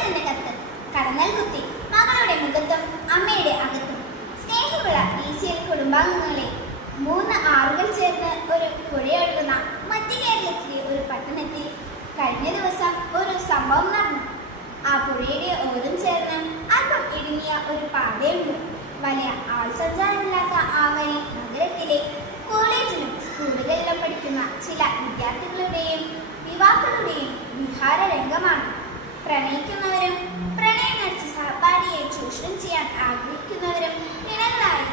സുഹൃത്തിന്റെ കത്ത്. കടന്നൽ കുത്തി. മകളുടെ മുഖത്തും അമ്മയുടെ അകത്തും. സ്നേഹമുള്ള ഈശ്വര കുടുംബാംഗങ്ങളെ മൂന്ന് ആറുകൾ ചേർന്ന് ഒരു പുഴയൊഴുകുന്ന മധ്യ കേരളത്തിലെ ഒരു പട്ടണത്തിൽ കഴിഞ്ഞ ദിവസം ഒരു സംഭവം നടന്നു. ആ പുഴയുടെ ഓരം ചേർന്ന് അല്പം ഇടുങ്ങിയ ഒരു പാതയുണ്ട്. വലിയ ആൾ സഞ്ചാരമില്ലാത്ത ആ വഴി നഗരത്തിലെ കോളേജിലും സ്കൂളുകളിലും പഠിക്കുന്ന ചില വിദ്യാർത്ഥികളുടെയും യുവാക്കളുടെയും വിഹാര രംഗമാണ് പ്രണയിക്കുന്നവരും പ്രണയം നടിച്ച സഹപാഠിയെ ചൂഷണം ചെയ്യാൻ ആഗ്രഹിക്കുന്നവരും ഇണകളായി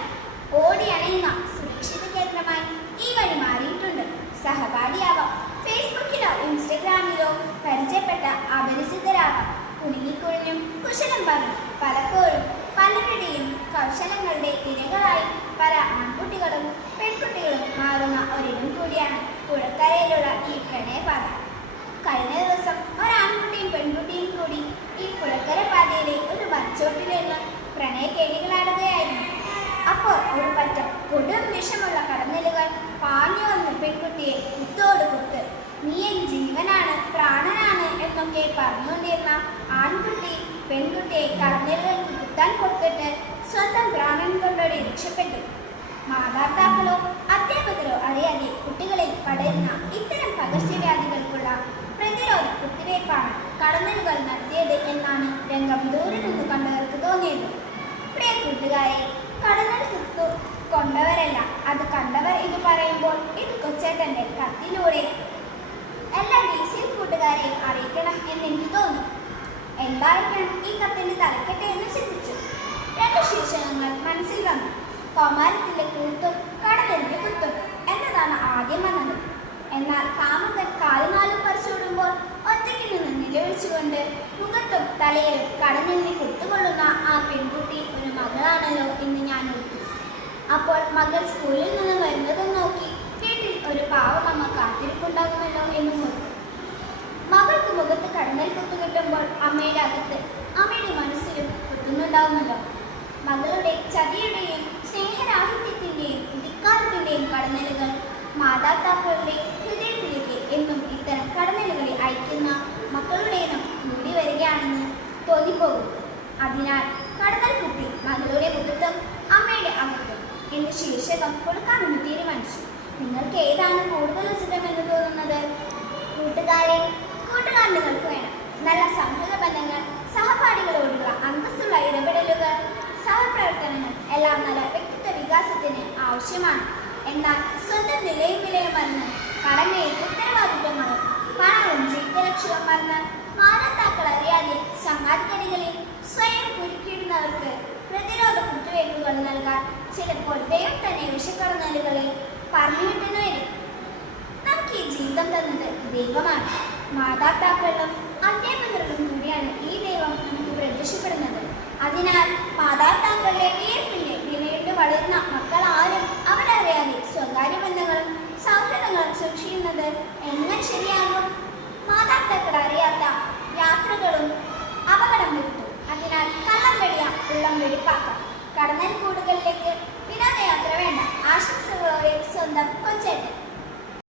ഓടി അണയുന്ന സുരക്ഷിത കേന്ദ്രമായി ഈ വഴി മാറിയിട്ടുണ്ട്. സഹപാഠിയാവാം. ഫേസ്ബുക്കിലോ ഇൻസ്റ്റഗ്രാമിലോ പരിചയപ്പെട്ട അപരിചിതരാവാം. കുടുങ്ങിക്കൊഴിഞ്ഞും കുശലം പറഞ്ഞു പലപ്പോഴും പലരുടെയും കൗശലങ്ങളുടെ ഇരകളായി പല ആൺകുട്ടികളും പെൺകുട്ടികളും മാറുന്ന ഒരിടം കൂടിയാണ് പുഴക്കരയിലുള്ള ഈ പ്രണയപാത കഴിഞ്ഞ ദിവസം ഒരാൺകുട്ടിയും പെൺകുട്ടിയും കൂടി ഈ പുഴക്കര പാതയിലെ ഒരു മരച്ചോട്ടിലിരുന്ന് പ്രണയക്കേളികളാടുകയായിരുന്നു അപ്പോൾ ഒരു പറ്റം കൊടും വിഷമുള്ള കടന്നലുകൾ പാഞ്ഞു വന്ന് പെൺകുട്ടിയെ കുത്തോട് കുത്ത് നീ എൻ ജീവനാണ് പ്രാണനാണ് എന്നൊക്കെ പറഞ്ഞുകൊണ്ടിരുന്ന ആൺകുട്ടി പെൺകുട്ടിയെ കടന്നലുകൾക്ക് കുത്താൻ കൊടുത്തിട്ട് സ്വന്തം പ്രാണൻ കൊണ്ടോടെ രക്ഷപ്പെട്ടു മാതാപിതാക്കളോ അധ്യാപകരോ അറിയാതെ കുട്ടികളിൽ പടരുന്ന ഇത്തരം പകർച്ചവ്യാധികൾക്കുള്ള പ്രതിരോധ കുത്തിവയ്പ്പാണ് കടന്നലുകൾ നടത്തിയത് എന്നാണ് രംഗം ദൂരെ നിന്ന് കണ്ടവർക്ക് തോന്നിയത്. പ്രിയ കൂട്ടുകാരെ കടന്നൽ കൊണ്ടവരല്ല അത് കണ്ടവർ ഇത് പറയുമ്പോൾ ഇത് കൊച്ചേട്ടന്റെ കത്തിലൂടെ എല്ലാ സി കൂട്ടുകാരെയും അറിയിക്കണം എന്ന് എനിക്ക് തോന്നി. എന്തായിരിക്കണം ഈ കത്തിന്റെ തലക്കെട്ട് എന്ന് ചിന്തിച്ചു. രണ്ട് ശീർഷകങ്ങൾ മനസ്സിൽ വന്നു. കൗമാരത്തിലെ കൂത്തും കടലിന്റെ കുത്തും എന്നതാണ് ആദ്യം വന്നത്. എന്നാൽ കാമുകൻ കാലുനാലും പറിച്ചുവിടുമ്പോൾ ഒറ്റയ്ക്ക് നിന്ന് നിലവിളിച്ചുകൊണ്ട് മുഖത്തും തലയിലും കടലിനെ കുത്തുകൊള്ളുന്ന ആ പെൺകുട്ടി ഒരു മകളാണല്ലോ എന്ന് ഞാൻ ഓർത്തു. അപ്പോൾ മകൾ സ്കൂളിൽ നിന്ന് വരുന്നതും നോക്കി വീട്ടിൽ ഒരു പാവമമ്മ കാത്തിരിപ്പുണ്ടാകുമല്ലോ എന്നും ഓർത്തു മകൾക്ക് മുഖത്ത് കടന്നൽ കുത്തു കിട്ടുമ്പോൾ അമ്മയുടെ അകത്ത് അമ്മയുടെ മനസ്സിലും കുത്തുന്നുണ്ടാവുമല്ലോ മകളുടെ ചതിയുടെയും സ്നേഹരാഹിത്യത്തിന്റെയും ധിക്കാരത്തിന്റെയും കടന്നലുകൾ മാതാപിതാക്കളുടെ ഹൃദയത്തിലേക്ക് എന്നും ഇത്തരം കടന്നലുകളെ അയക്കുന്ന മക്കളുടെ എണ്ണം കൂടി വരികയാണെന്ന് തോന്നിപ്പോകും. അതിനാൽ കടന്നൽ കുട്ടി മകളുടെ മുഖത്തും അമ്മയുടെ അകത്തും എന്ന ശീർഷകം കൊടുക്കാമെന്ന് തീരുമാനിച്ചു. നിങ്ങൾക്ക് ഏതാണ് കൂടുതൽ ഉചിതമെന്ന് തോന്നുന്നത്? കൂട്ടുകാരെ കൂട്ടുകാരനുകൾക്ക് വേണം. നല്ല സൗഹൃദ ബന്ധങ്ങൾ സഹപാഠികളോടുള്ള അന്തസ്സുള്ള ഇടപെടലുകൾ സഹപ്രവർത്തനങ്ങൾ എല്ലാം നല്ല വ്യക്തിത്വ വികാസത്തിന് ആവശ്യമാണ്. എന്നാൽ സ്വന്തം നിലയും വിലയും മറന്ന് കടമയും ഉത്തരവാദിത്വങ്ങളും പണവും ജീവിതലക്ഷ്യവും മറന്ന് മാതാപിതാക്കൾ അറിയാതെ സമ്മാനക്കടികളിൽ സ്വയം കുരുക്കിടുന്നവർക്ക് പ്രതിരോധ കുത്തിവയ്പ്പുകൾ നൽകാൻ ചിലപ്പോൾ ദൈവം തന്നെ വിഷക്കടന്നലുകളിൽ പറഞ്ഞുവിട്ടെന്ന് വരും നമുക്ക് ഈ ജീവിതം തന്നത് ദൈവമാണ്. മാതാപിതാക്കളിലും അധ്യാപകരിലും കൂടിയാണ് ഈ ദൈവം നമുക്ക് പ്രത്യക്ഷപ്പെടുന്നത്. അതിനാൽ മാതാപിതാക്കളുടെ വീർപ്പിന്റെ വിലയിട്ട് വളരുന്ന മക്കൾ ആരും അവരറിയാതെ സ്വകാര്യ ബന്ധങ്ങളും സൗഹൃദങ്ങളും സൂക്ഷിക്കുന്നത് എങ്ങനെ ശരിയാകും? മാതാപിതാക്കൾ അറിയാത്ത യാത്രകളും അപകടം വരുത്തും. അതിനാൽ കള്ളം വെടിയാം ഉള്ളം വെടിപ്പാക്കാം. കടന്നൽ